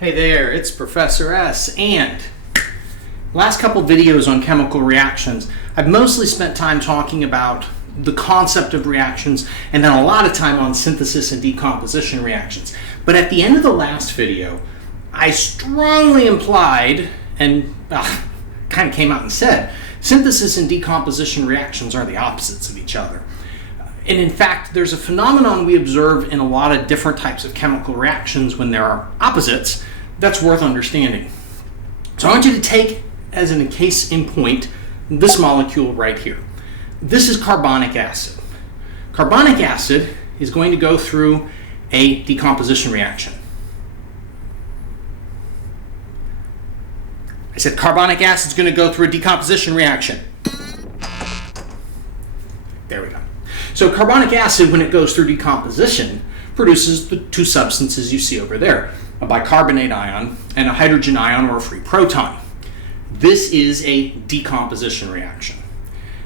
Hey there, it's Professor S, and last couple videos on chemical reactions, I've mostly spent time talking about the concept of reactions and then a lot of time on synthesis and decomposition reactions. But at the end of the last video, I strongly implied and kind of came out and said, synthesis and decomposition reactions are the opposites of each other. And in fact, there's a phenomenon we observe in a lot of different types of chemical reactions when there are opposites that's worth understanding. So I want you to take as a case in point this molecule right here. This is carbonic acid. Carbonic acid is going to go through a decomposition reaction. I said carbonic acid is going to go through a decomposition reaction. There we go. So carbonic acid, when it goes through decomposition, produces the two substances you see over there, a bicarbonate ion and a hydrogen ion or a free proton. This is a decomposition reaction.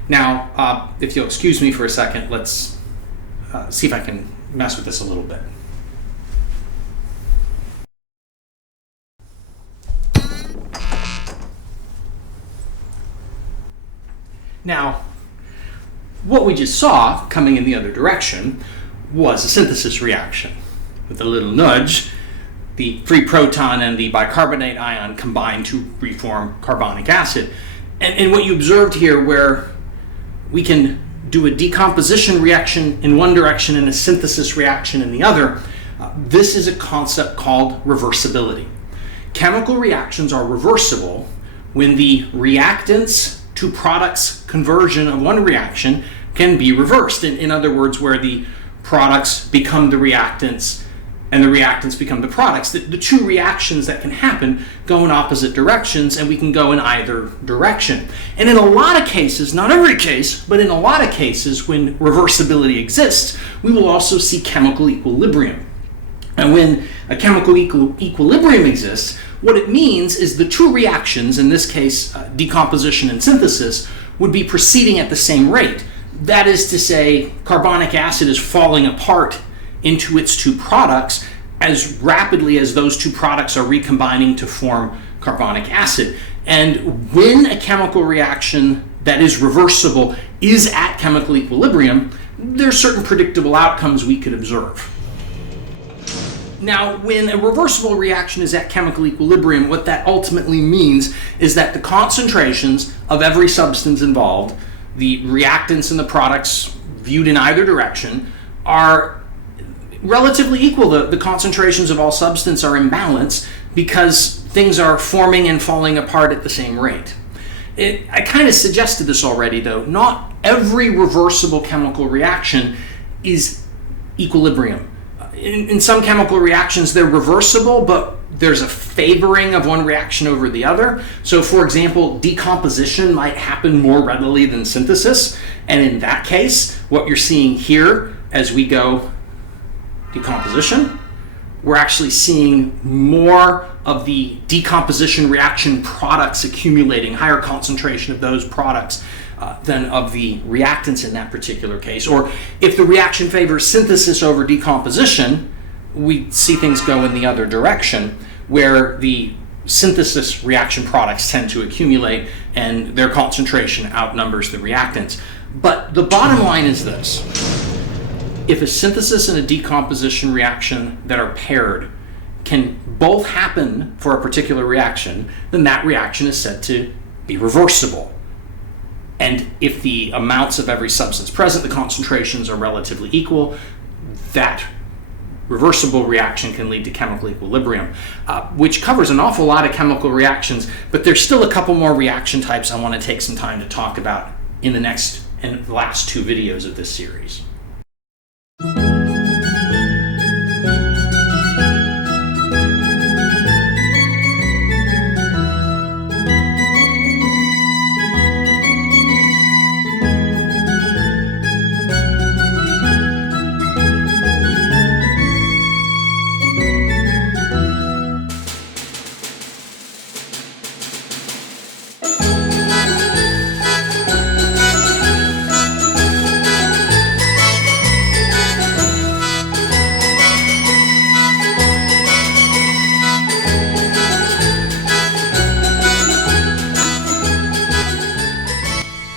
Now, if you'll excuse me for a second, let's see if I can mess with this a little bit. Now, what we just saw coming in the other direction was a synthesis reaction. With a little nudge, the free proton and the bicarbonate ion combine to reform carbonic acid. And what you observed here, where we can do a decomposition reaction in one direction and a synthesis reaction in the other, this is a concept called reversibility. Chemical reactions are reversible when the reactants to products conversion of one reaction can be reversed. In other words, where the products become the reactants and the reactants become the products. The two reactions that can happen go in opposite directions, and we can go in either direction. And in a lot of cases, not every case, but in a lot of cases when reversibility exists, we will also see chemical equilibrium. And when a chemical equilibrium exists, what it means is the two reactions, in this case decomposition and synthesis, would be proceeding at the same rate. That is to say, carbonic acid is falling apart into its two products as rapidly as those two products are recombining to form carbonic acid. And when a chemical reaction that is reversible is at chemical equilibrium, there are certain predictable outcomes we could observe. Now, when a reversible reaction is at chemical equilibrium, what that ultimately means is that the concentrations of every substance involved, the reactants and the products viewed in either direction, are relatively equal. The concentrations of all substance are in balance because things are forming and falling apart at the same rate. I kind of suggested this already, though. Not every reversible chemical reaction is equilibrium. In some chemical reactions, they're reversible, but there's a favoring of one reaction over the other. So, for example, decomposition might happen more readily than synthesis. And in that case, what you're seeing here as we go decomposition, we're actually seeing more of the decomposition reaction products accumulating, higher concentration of those products than of the reactants in that particular case. Or if the reaction favors synthesis over decomposition, we see things go in the other direction, where the synthesis reaction products tend to accumulate and their concentration outnumbers the reactants. But the bottom line is this: if a synthesis and a decomposition reaction that are paired can both happen for a particular reaction, then that reaction is said to be reversible. And if the amounts of every substance present, the concentrations are relatively equal, that reversible reaction can lead to chemical equilibrium, which covers an awful lot of chemical reactions, but there's still a couple more reaction types I want to take some time to talk about in the next and last two videos of this series.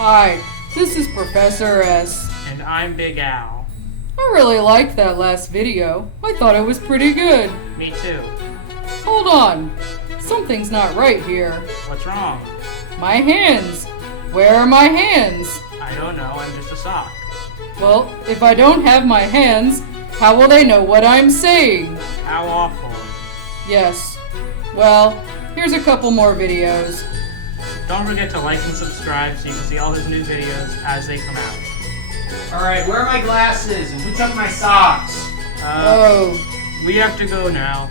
Hi, this is Professor S. And I'm Big Al. I really liked that last video. I thought it was pretty good. Me too. Hold on. Something's not right here. What's wrong? My hands. Where are my hands? I don't know, I'm just a sock. Well, if I don't have my hands, how will they know what I'm saying? How awful. Yes. Well, here's a couple more videos. Don't forget to like and subscribe so you can see all his new videos as they come out. Alright, where are my glasses? And who took my socks? Oh. We have to go now.